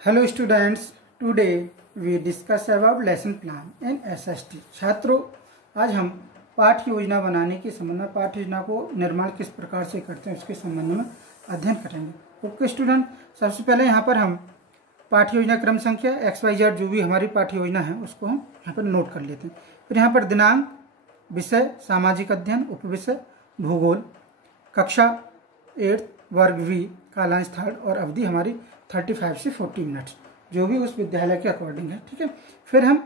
Hello students, today we discuss about lesson plan in SST. छात्रों, आज हम पाठ्य योजना बनाने के संबंध में, पाठ्य योजना को निर्माण किस प्रकार से करते हैं उसके संबंध में अध्ययन करेंगे। ओके स्टूडेंट, सबसे पहले यहाँ पर हम पाठ्य योजना क्रम संख्या XYZ जो भी हमारी पाठ्य योजना है उसको हम यहाँ पर नोट कर लेते हैं। फिर यहाँ पर दिनांक, विषय सामाजिक अध्ययन, उपविषय भूगोल, कक्षा 8 वर्ग V, कालांश 3rd और अवधि हमारी 35 से 40 मिनट्स, जो भी उस विद्यालय के अकॉर्डिंग है। ठीक है, फिर हम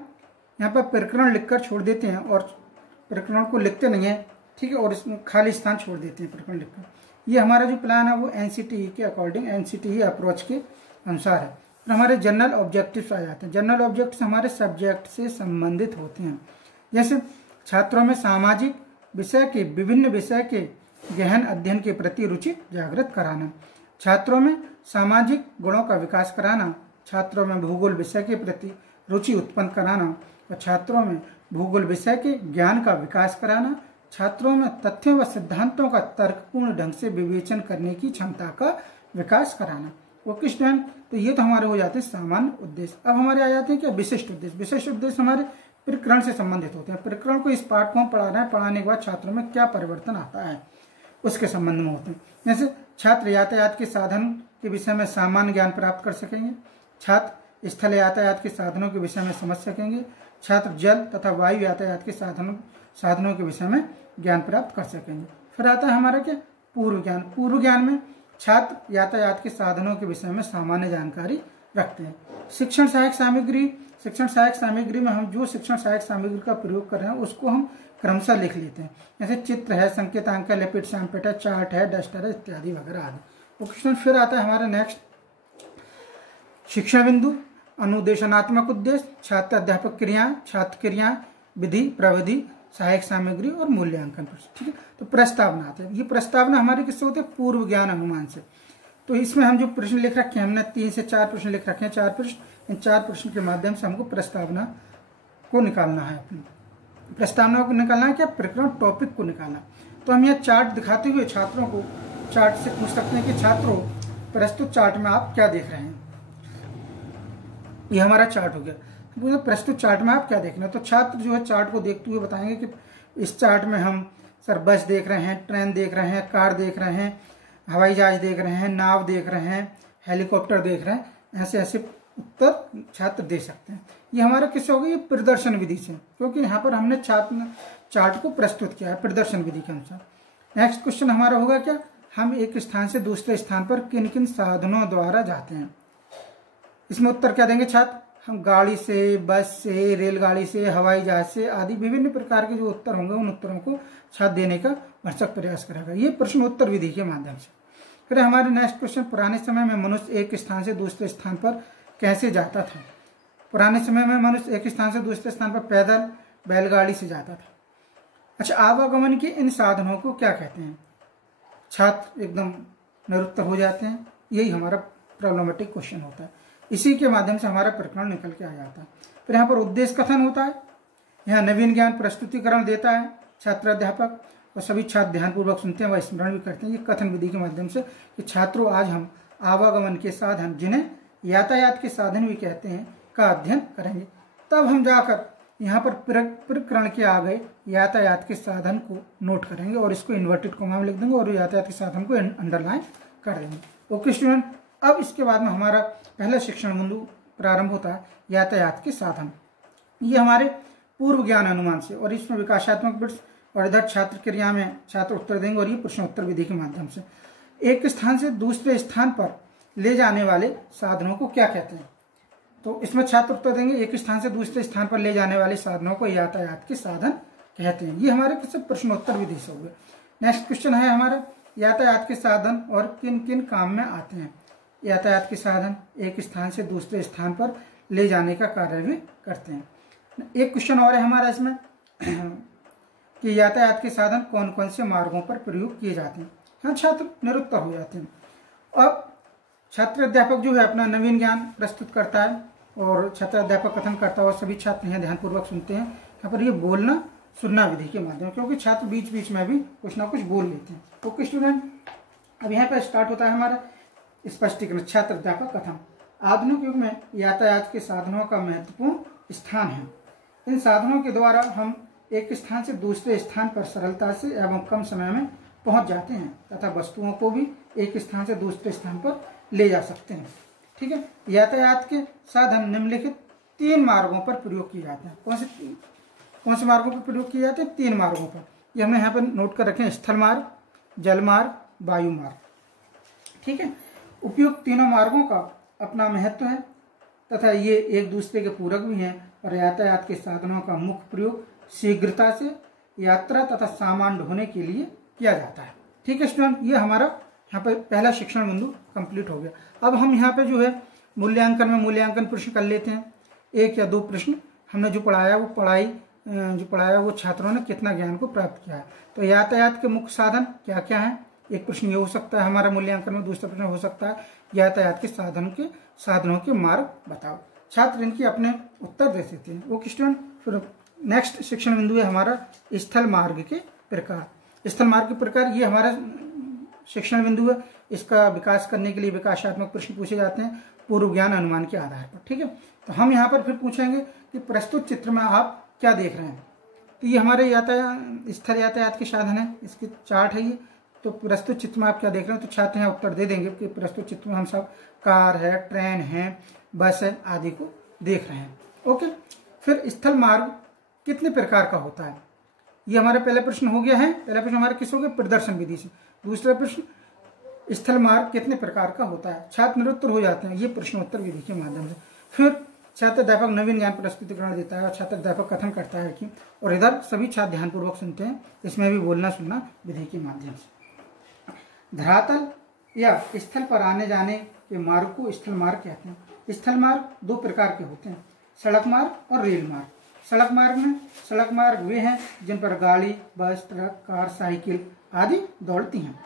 यहाँ पर प्रकरण लिखकर छोड़ देते हैं और प्रकरण को लिखते नहीं है, ठीक है, और इसमें खाली स्थान छोड़ देते हैं प्रकरण लिखकर। ये हमारा जो प्लान है वो NCTE के अकॉर्डिंग, NCTE अप्रोच के अनुसार है। फिर हमारे जनरल ऑब्जेक्टिव्स आ जाते हैं। जनरल ऑब्जेक्टिव्स हमारे सब्जेक्ट से संबंधित होते हैं, जैसे छात्रों में सामाजिक विषय के, विभिन्न विषय के गहन अध्ययन के प्रति रुचि जागृत कराना, छात्रों में सामाजिक गुणों का विकास कराना, छात्रों में भूगोल विषय के प्रति रुचि उत्पन्न कराना और छात्रों में भूगोल विषय के ज्ञान का विकास कराना, छात्रों में तथ्यों व सिद्धांतों का तर्कपूर्ण ढंग से विवेचन करने की क्षमता का विकास कराना। ओके स्टूडेंट, तो ये तो हमारे हो जाते हैं सामान्य उद्देश्य। अब हमारे आ जाते हैं क्या विशिष्ट उद्देश्य। विशिष्ट उद्देश्य हमारे प्रकरण से संबंधित होते हैं। प्रकरण को, इस पाठ को हम पढ़ा रहे हैं, पढ़ाने के बाद छात्रों में क्या परिवर्तन आता है उसके संबंध में होते हैं। जैसे छात्र यातायात के साधन के विषय में सामान्य ज्ञान प्राप्त कर सकेंगे, छात्र स्थल यातायात के साधनों के विषय में समझ सकेंगे, छात्र जल तथा वायु यातायात के साधनों के विषय में ज्ञान प्राप्त कर सकेंगे। फिर आता है हमारा क्या पूर्व ज्ञान। पूर्व ज्ञान में छात्र यातायात के साधनों के विषय में सामान्य जानकारी रखते हैं। शिक्षण सहायक सामग्री, शिक्षण सहायक सामग्री में हम जो शिक्षण सहायक सामग्री का प्रयोग कर रहे हैं उसको हम क्रमशः लिख लेते हैं, जैसे चित्र है, संकेतांक है, लिपिड सैंपलेट है, चार्ट है, डस्टर है इत्यादि वगैरह आदि। क्वेश्चन फिर आता है हमारा नेक्स्ट शिक्षण बिंदु, अनुदेशनात्मक उद्देश्य, छात्र अध्यापक क्रियाएं, छात्र क्रियाएं, विधि प्रविधि, सहायक सामग्री और मूल्यांकन प्रश्न। ठीक है, तो प्रस्तावना आते हैं। ये प्रस्तावना हमारे किससे होते हैं? पूर्व ज्ञान अनुमान से। तो इसमें हम जो प्रश्न लिख रखे हैं, हमने 3 से 4 प्रश्न लिख रखे हैं, 4 प्रश्न। इन 4 प्रश्न के माध्यम से हमको प्रस्तावना को निकालना है। अपनी प्रस्तावना को निकालना है क्या? प्रकरण टॉपिक को निकालना। तो हम यहाँ चार्ट दिखाते हुए छात्रों को चार्ट से पूछ सकते हैं कि छात्रों प्रस्तुत चार्ट में आप क्या देख रहे हैं। ये हमारा चार्ट हो गया। प्रस्तुत चार्ट में आप क्या देख रहे हैं? तो छात्र जो है चार्ट को देखते हुए बताएंगे कि इस चार्ट में हम सर बस देख रहे हैं, ट्रेन देख रहे हैं, कार देख रहे हैं, हवाई जहाज देख रहे हैं, नाव देख रहे हैं, हेलीकॉप्टर देख रहे हैं। ऐसे ऐसे उत्तर छात्र दे सकते हैं। ये हमारा किससे होगा? ये प्रदर्शन विधि से, क्योंकि यहाँ पर हमने चार्ट को प्रस्तुत किया है प्रदर्शन विधि के अनुसार। नेक्स्ट क्वेश्चन हमारा होगा क्या? हम एक स्थान से दूसरे स्थान पर किन किन साधनों द्वारा जाते हैं। इसमें उत्तर क्या देंगे छात्र? हम गाड़ी से, बस से, रेलगाड़ी से, हवाई जहाज से आदि विभिन्न प्रकार के जो उत्तर होंगे उन उत्तरों को छात्र देने का भरसक प्रयास करेगा। ये प्रश्न उत्तर विधि के माध्यम से। फिर हमारे नेक्स्ट क्वेश्चन, पुराने समय में मनुष्य एक स्थान से दूसरे स्थान पर कैसे जाता था। पुराने समय में मनुष्य एक स्थान से दूसरे स्थान पर पैदल, बैलगाड़ी से जाता था। अच्छा, आवागमन के इन साधनों को क्या कहते हैं? छात्र एकदम निरुत्तर हो जाते हैं। यही हमारा प्रॉब्लमेटिक क्वेश्चन होता है। इसी के माध्यम से हमारा प्रकरण निकल के आ जाता है। फिर यहाँ पर उद्देश्य कथन होता है। यहाँ नवीन ज्ञान प्रस्तुतिकरण देता है छात्र अध्यापक और सभी छात्र ध्यानपूर्वक सुनते हैं व स्मरण भी करते हैं। ये कथन विधि के माध्यम से कि छात्रों आज हम आवागमन के साधन, जिन्हें यातायात के साधन भी कहते हैं, का अध्ययन करेंगे। तब हम जाकर यहाँ पर प्रकरण के आगे यातायात के साधन को नोट करेंगे और इसको इन्वर्टेड कॉमा में लिख देंगे और यातायात के साधन को अंडरलाइन कर देंगे। ओके स्टूडेंट, अब इसके बाद में हमारा पहला शिक्षण बिंदु प्रारंभ होता है, यातायात के साधन। ये हमारे पूर्व ज्ञान अनुमान से, और इसमें विकासात्मक बिट्स और इधर छात्र क्रिया में छात्र उत्तर देंगे और ये प्रश्न उत्तर विधि के माध्यम से। एक स्थान से दूसरे स्थान पर ले जाने वाले साधनों को क्या कहते हैं? तो इसमें छात्र उत्तर देंगे एक स्थान से दूसरे स्थान पर ले जाने वाले साधनों को यातायात के साधन कहते हैं। ये हमारे किसी प्रश्नोत्तर विधि से हो गए। नेक्स्ट क्वेश्चन है हमारा, यातायात के साधन और किन किन काम में आते हैं। यातायात के साधन एक स्थान से दूसरे स्थान पर ले जाने का कार्य भी करते हैं। एक क्वेश्चन और है हमारा इसमें कि यातायात के साधन कौन कौन से मार्गों पर प्रयोग किए जाते हैं। हाँ, छात्र निरुत्तर हो जाते हैं। अब छात्र अध्यापक जो है अपना नवीन ज्ञान प्रस्तुत करता है और छात्र अध्यापक कथन करता है और सभी छात्र यहाँ ध्यानपूर्वक सुनते हैं। यहाँ पर ये बोलना सुनना विधि के माध्यम, क्योंकि छात्र बीच बीच में भी कुछ ना कुछ बोल लेते हैं। ओके स्टूडेंट, अब यहाँ पर स्टार्ट होता है हमारा स्पष्टीकरण, छात्र अध्यापक कथन। आधुनिक युग में यातायात के साधनों का महत्वपूर्ण स्थान है। इन साधनों के द्वारा हम एक स्थान से दूसरे स्थान पर सरलता से एवं कम समय में पहुंच जाते हैं तथा वस्तुओं को भी एक स्थान से दूसरे स्थान पर ले जा सकते हैं। ठीक है, यातायात के साधन निम्नलिखित 3 मार्गों पर प्रयोग किए जाते हैं। कौन से मार्गों पर प्रयोग किए जाते हैं? 3 मार्गों पर। ये हमने यहाँ पर नोट कर रखे हैं, स्थल मार्ग, जल मार्ग, वायु मार्ग। ठीक है, उपयुक्त तीनों मार्गों का अपना महत्व है तथा ये एक दूसरे के पूरक भी हैं और यातायात के साधनों का मुख्य प्रयोग शीघ्रता से यात्रा तथा सामान ढोने के लिए किया जाता है। ठीक है स्टूडेंट, ये हमारा यहाँ पर पहला शिक्षण बिंदु कंप्लीट हो गया। अब हम यहाँ पे जो है मूल्यांकन में मूल्यांकन प्रश्न कर लेते हैं। 1 या 2 प्रश्न हमने जो पढ़ाया वो छात्रों ने कितना ज्ञान को प्राप्त किया है। तो यातायात के मुख्य साधन क्या क्या है? एक प्रश्न ये हो सकता है हमारा मूल्यांकन में। दूसरा प्रश्न हो सकता है यातायात के साधनों के मार्ग बताओ। छात्र इनके अपने उत्तर दे सकते हैं। ओके स्टूडेंट, फिर नेक्स्ट शिक्षण बिंदु है हमारा स्थल मार्ग के प्रकार। स्थल मार्ग के प्रकार ये हमारा शिक्षण बिंदु है। इसका विकास करने के लिए विकासात्मक प्रश्न पूछे जाते हैं पूर्व ज्ञान अनुमान के आधार पर। ठीक है, तो हम यहाँ पर फिर पूछेंगे कि प्रस्तुत चित्र में आप क्या देख रहे हैं। तो ये हमारे स्थल यातायात के साधन है, इसकी चार्ट है ये। तो प्रस्तुत चित्र में आप क्या देख रहे हैं? तो छात्र यहाँ उत्तर दे देंगे कि प्रस्तुत चित्र में हम सब कार है, ट्रेन है, बस है आदि को देख रहे हैं। ओके, फिर स्थल मार्ग कितने प्रकार का होता है? ये हमारा पहला प्रश्न हो गया है। पहला प्रश्न हमारा किस हो गया? प्रदर्शन विधि से। दूसरा प्रश्न स्थल मार्ग कितने प्रकार का होता है? छात्र निरुत्तर हो जाते हैं ये प्रश्नोत्तर विधि के माध्यम से। फिर छात्र अध्यापक नवीन ज्ञान प्रस्तुतिकरण देता है और छात्र अध्यापक कथन करता है कि, और इधर सभी छात्र ध्यानपूर्वक सुनते हैं, इसमें भी बोलना सुनना विधि के माध्यम से। धरातल या स्थल पर आने जाने के मार्ग को स्थल मार्ग कहते हैं। स्थल मार्ग 2 प्रकार के होते हैं, सड़क मार्ग और रेल मार्ग। सड़क मार्ग वे हैं जिन पर गाड़ी, बस, ट्रक, कार, साइकिल आदि दौड़ती हैं।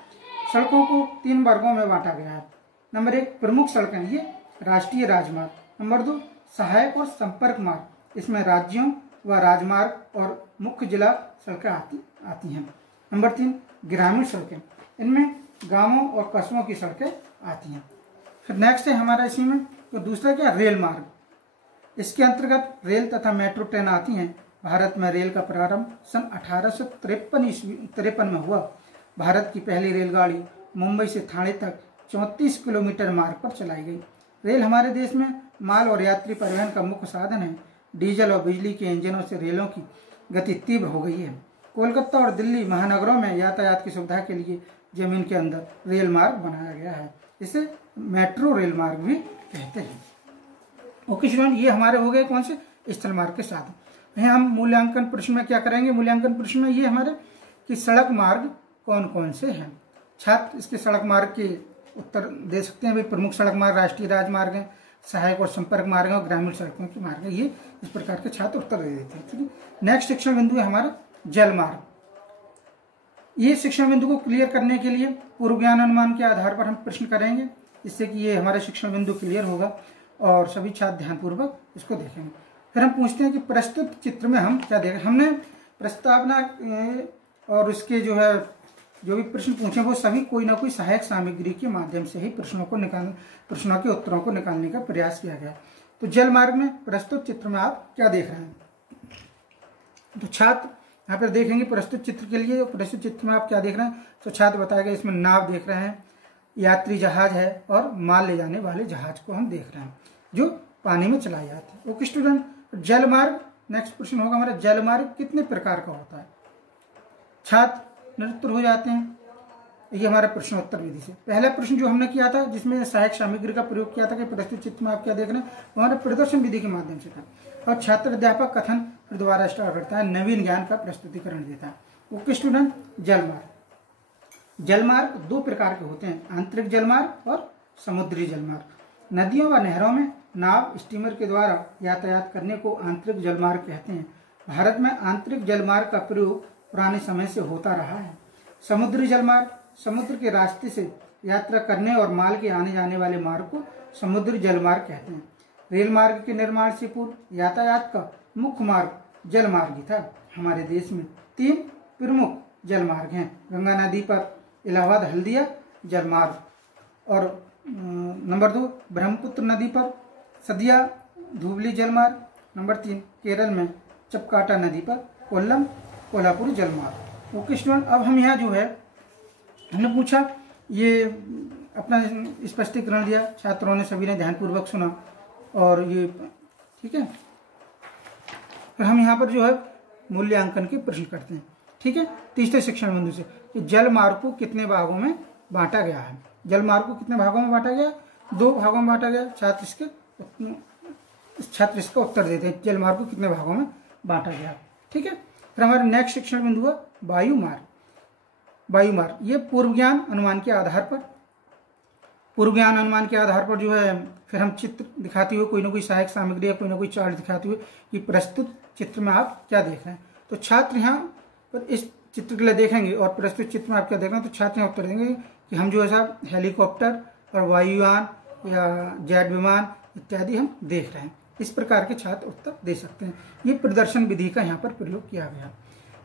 सड़कों को 3 वर्गों में बांटा गया है। नंबर 1 प्रमुख सड़कें, ये राष्ट्रीय राजमार्ग। नंबर 2 सहायक और संपर्क मार्ग, इसमें राज्यों व राजमार्ग और मुख्य जिला सड़कें आती हैं। नंबर 3 ग्रामीण सड़कें, इनमें गांवों और कस्बों की सड़कें आती हैं। फिर नेक्स्ट है हमारा इसी में तो दूसरा क्या? रेल मार्ग। इसके अंतर्गत रेल तथा मेट्रो ट्रेन आती हैं। भारत में रेल का प्रारंभ सन 1853 में हुआ। भारत की पहली रेलगाड़ी मुंबई से ठाणे तक 34 किलोमीटर मार्ग पर चलाई गई। रेल हमारे देश में माल और यात्री परिवहन का मुख्य साधन है। डीजल और बिजली के इंजनों से रेलों की गति तीव्र हो गई है। कोलकाता और दिल्ली महानगरों में यातायात की सुविधा के लिए जमीन के अंदर रेल मार्ग बनाया गया है। इसे मेट्रो रेल मार्ग भी कहते हैं। ओके स्टूडेंट, ये हमारे हो गए कौन से? स्थल मार्ग के साधन। यहाँ हम मूल्यांकन प्रश्न में क्या करेंगे? मूल्यांकन प्रश्न में ये हमारे कि सड़क मार्ग कौन कौन से हैं। छात्र इसके सड़क मार्ग के उत्तर दे सकते हैं। भाई प्रमुख सड़क मार्ग राष्ट्रीय राजमार्ग है, सहायक और संपर्क मार्ग है और ग्रामीण सड़कों के मार्ग है। ये इस प्रकार के छात्र उत्तर दे देते हैं। ठीक है, नेक्स्ट शिक्षण बिंदु है हमारा जल मार्ग। ये शिक्षण बिंदु को क्लियर करने के लिए पूर्व ज्ञान अनुमान के आधार पर हम प्रश्न करेंगे, जिससे कि ये हमारा शिक्षण बिंदु क्लियर होगा और सभी छात्र ध्यानपूर्वक इसको देखेंगे। फिर हम पूछते हैं कि प्रस्तुत चित्र में हम क्या देख रहे हैं। हमने प्रस्तावना और उसके जो भी प्रश्न पूछे वो सभी कोई ना कोई सहायक सामग्री के माध्यम से ही प्रश्नों के उत्तरों को निकालने का प्रयास किया गया। तो जल मार्ग में प्रस्तुत चित्र में आप क्या देख रहे हैं? तो छात्र यहाँ पर देखेंगे प्रस्तुत चित्र के लिए। प्रस्तुत चित्र में आप क्या देख रहे हैं? तो छात्र बताएगा इसमें नाव देख रहे हैं, यात्री जहाज है और माल ले जाने वाले जहाज को हम देख रहे हैं जो पानी में चलाई जाती है। ओके स्टूडेंट, जल मार्ग नेक्स्ट प्रश्न होगा हमारा, जल मार्ग कितने प्रकार का होता है? छात्र निरुत्तर हो जाते हैं। ये हमारा प्रश्नोत्तर विधि से पहला प्रश्न जो हमने किया था जिसमें सहायक सामग्री का प्रयोग किया था कि प्रस्तुत चित्र में आप क्या देख रहे हैं, हमारा प्रदर्शन विधि के माध्यम से था। और छात्र अध्यापक कथन फिर दोबारा स्टार्ट करता है, नवीन ज्ञान का प्रस्तुतिकरण देता है। ओके स्टूडेंट, जलमार्ग 2 प्रकार के होते हैं, आंतरिक जलमार्ग और समुद्री जलमार्ग। नदियों व नहरों में नाव स्टीमर के द्वारा यातायात करने को आंतरिक जलमार्ग कहते हैं। भारत में आंतरिक जलमार्ग का प्रयोग पुराने समय से होता रहा है। समुद्री जलमार्ग समुद्र के रास्ते से यात्रा करने और माल के आने जाने वाले मार्ग को समुद्री जलमार्ग कहते हैं। रेल मार्ग के निर्माण से पूर्व यातायात का मुख्य मार्ग जलमार्ग ही था। हमारे देश में 3 प्रमुख जलमार्ग हैं, गंगा नदी पर इलाहाबाद हल्दिया जलमार्ग और नंबर 2 ब्रह्मपुत्र नदी पर सदिया धुबली जलमार्ग। नंबर 3 केरल में चपकाटा नदी पर कोल्लम कोल्हापुर जलमार्ग। ओके स्टूडेंट, अब हम यहाँ जो है हमने पूछा, ये अपना स्पष्टीकरण दिया, छात्रों ने सभी ने ध्यानपूर्वक सुना और ये ठीक है। फिर हम यहाँ पर जो है मूल्यांकन के प्रश्न करते हैं। ठीक है, तीसरे शिक्षण बिंदु से कि जल मार्ग को कितने भागों में बांटा गया है। जल मार्ग को कितने भागों में बांटा गया? 2 भागों में बांटा गया। छात्र इसका उत्तर देते हैं, जल मार्ग को कितने भागों में बांटा गया। ठीक है, फिर हमारा नेक्स्ट शिक्षण बिंदु है वायु मार्ग। वायु मार्ग ये पूर्व ज्ञान अनुमान के आधार पर, पूर्व ज्ञान अनुमान के आधार पर जो है फिर हम चित्र दिखाते हुए कोई ना कोई सहायक सामग्री या कोई ना कोई चार्ट दिखाते हुए कि प्रस्तुत चित्र में आप क्या देख रहे हैं। तो छात्र यहाँ पर इस चित्र के लिए देखेंगे और प्रस्तुत चित्र में आप क्या देख रहे हैं, तो छात्र यहाँ उत्तर देंगे कि हम जो है साहब हेलीकॉप्टर और वायुयान या जेट विमान इत्यादि हम देख रहे हैं। इस प्रकार के छात्र उत्तर दे सकते हैं। ये प्रदर्शन विधि का यहाँ पर प्रयोग किया गया।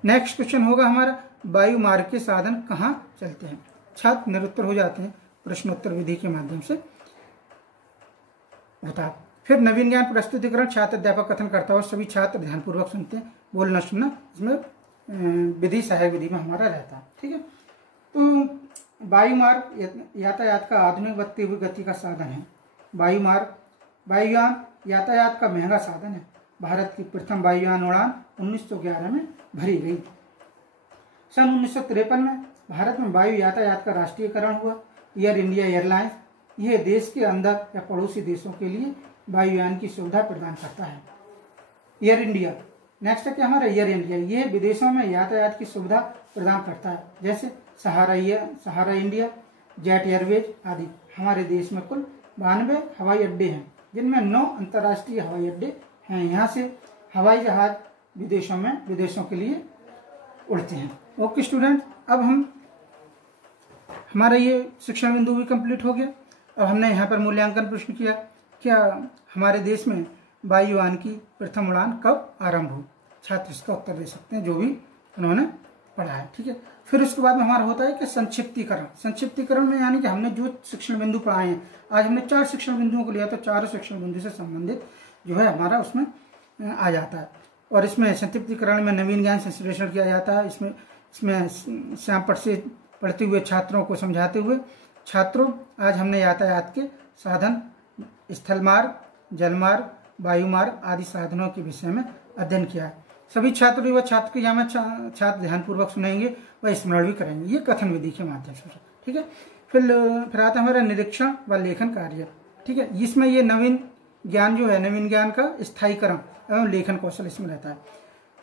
नेक्स्ट क्वेश्चन होगा हमारा, वायु मार्ग के साधन कहाँ चलते हैं। छात्र निरुत्तर हो जाते हैं प्रश्नोत्तर विधि के माध्यम से होता है। फिर नवीन ज्ञान प्रस्तुतिकरण छात्र अध्यापक कथन करता हुआ सभी छात्र ध्यानपूर्वक सुनते हैं, बोलना सुनना इसमें विधि सहायक विधि में हमारा रहता है। ठीक है, तो वायु मार्ग यातायात का आधुनिक बढ़ती हुई गति का साधन है। वायु मार्ग वायुयान यातायात का महंगा साधन है। भारत की प्रथम वायुयान उड़ान 1911 में भरी गई। सन 1953 में भारत में वायु यातायात का राष्ट्रीयकरण हुआ। एयर इंडिया एयरलाइंस यह देश के अंदर या पड़ोसी देशों के लिए वायुयान की सुविधा प्रदान करता है। एयर इंडिया नेक्स्ट है क्या हमारा एयर इंडिया, यह विदेशों में यातायात की सुविधा प्रदान करता है, जैसे सहारा इंडिया, जेट एयरवेज आदि। हमारे देश में कुल 92 हवाई अड्डे हैं, जिनमें 9 अंतर्राष्ट्रीय हवाई अड्डे हैं। यहाँ से हवाई जहाज विदेशों के लिए उड़ते हैं। ओके स्टूडेंट, अब हमारा ये शिक्षण बिंदु भी कंप्लीट हो गया। अब हमने यहाँ पर मूल्यांकन प्रश्न किया, क्या हमारे देश में वायुयान की प्रथम उड़ान कब आरंभ हुई। छात्र इसका उत्तर दे सकते हैं जो भी उन्होंने पढ़ा है। ठीक है, फिर उसके बाद में हमारा होता है कि संक्षिप्तीकरण। संक्षिप्तीकरण में यानी कि हमने जो शिक्षण बिंदु पढ़ाए हैं, आज हमने 4 शिक्षण बिंदुओं को लिया, तो 4 शिक्षण बिंदु से संबंधित जो है हमारा उसमें आ जाता है। और इसमें संक्षिप्तीकरण में नवीन ज्ञान संश्लेषण किया जाता है। इसमें श्यामपट्ट से पढ़ते हुए छात्रों को समझाते हुए, छात्रों आज हमने यातायात के साधन स्थल मार्ग, जल मार्ग, वायु मार्ग आदि साधनों के विषय में अध्ययन किया है। सभी छात्रों व छात्र क्रिया में छात्र ध्यानपूर्वक सुनेंगे व स्मरण भी करेंगे, ये कथन विधि के माध्यम से। ठीक है, फिर आता है हमारा निरीक्षण व लेखन कार्य। ठीक है, इसमें ये नवीन ज्ञान जो है, नवीन ज्ञान का स्थायीकरण एवं लेखन कौशल इसमें रहता है।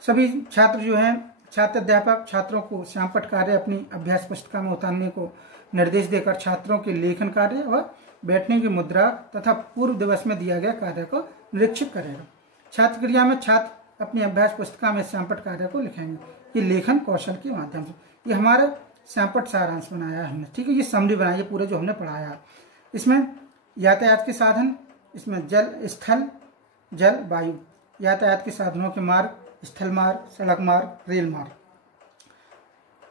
सभी छात्र जो है, छात्र अध्यापक छात्रों को श्यामपट्ट कार्य अपनी अभ्यास पुस्तिका में उतारने को निर्देश देकर छात्रों के लेखन कार्य व बैठने की मुद्रा तथा पूर्व दिवस में दिया गया कार्य को निरीक्षित करेगा। छात्र क्रिया में छात्र अपनी अभ्यास पुस्तिका में श्यामपट्ट कार्य को लिखेंगे, ये लेखन कौशल के माध्यम से। ये हमारा श्यामपट्ट सारांश बनाया है हमने। ठीक है, ये समरी बनाई है पूरे जो हमने पढ़ाया। इसमें यातायात के साधन, इसमें जल, स्थल, जल, वायु, यातायात के साधनों के मार्ग, स्थल मार्ग, सड़क मार्ग, रेल मार्ग।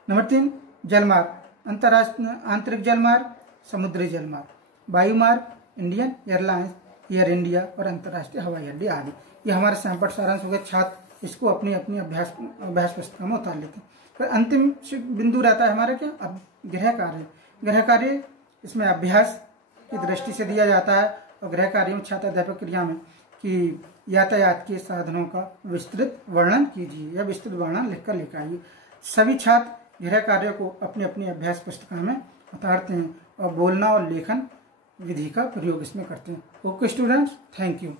नंबर 3 जल मार्ग, अंतरराष्ट्रीय आंतरिक जल मार्ग, समुद्री जल मार्ग, वायु मार्ग, इंडियन एयरलाइंस, एयर इंडिया और अंतर्राष्ट्रीय हवाई अड्डे आदि। ये हमारे श्यामपट्ट सारांश हो गए। छात्र इसको अपनी अपनी अभ्यास पुस्तिका में उतार लेते हैं। फिर अंतिम बिंदु रहता है हमारा क्या, अब गृह कार्य। गृह कार्य इसमें अभ्यास की दृष्टि से दिया जाता है और गृह कार्य में छात्र अध्यापक क्रिया में कि यातायात के साधनों का विस्तृत वर्णन कीजिए या विस्तृत वर्णन लिखकर लेकर आइए। सभी छात्र गृह कार्य को अपनी अपनी अभ्यास पुस्तिका में उतारते हैं और बोलना और लेखन विधि का प्रयोग इसमें करते हैं। Okay students, thank you.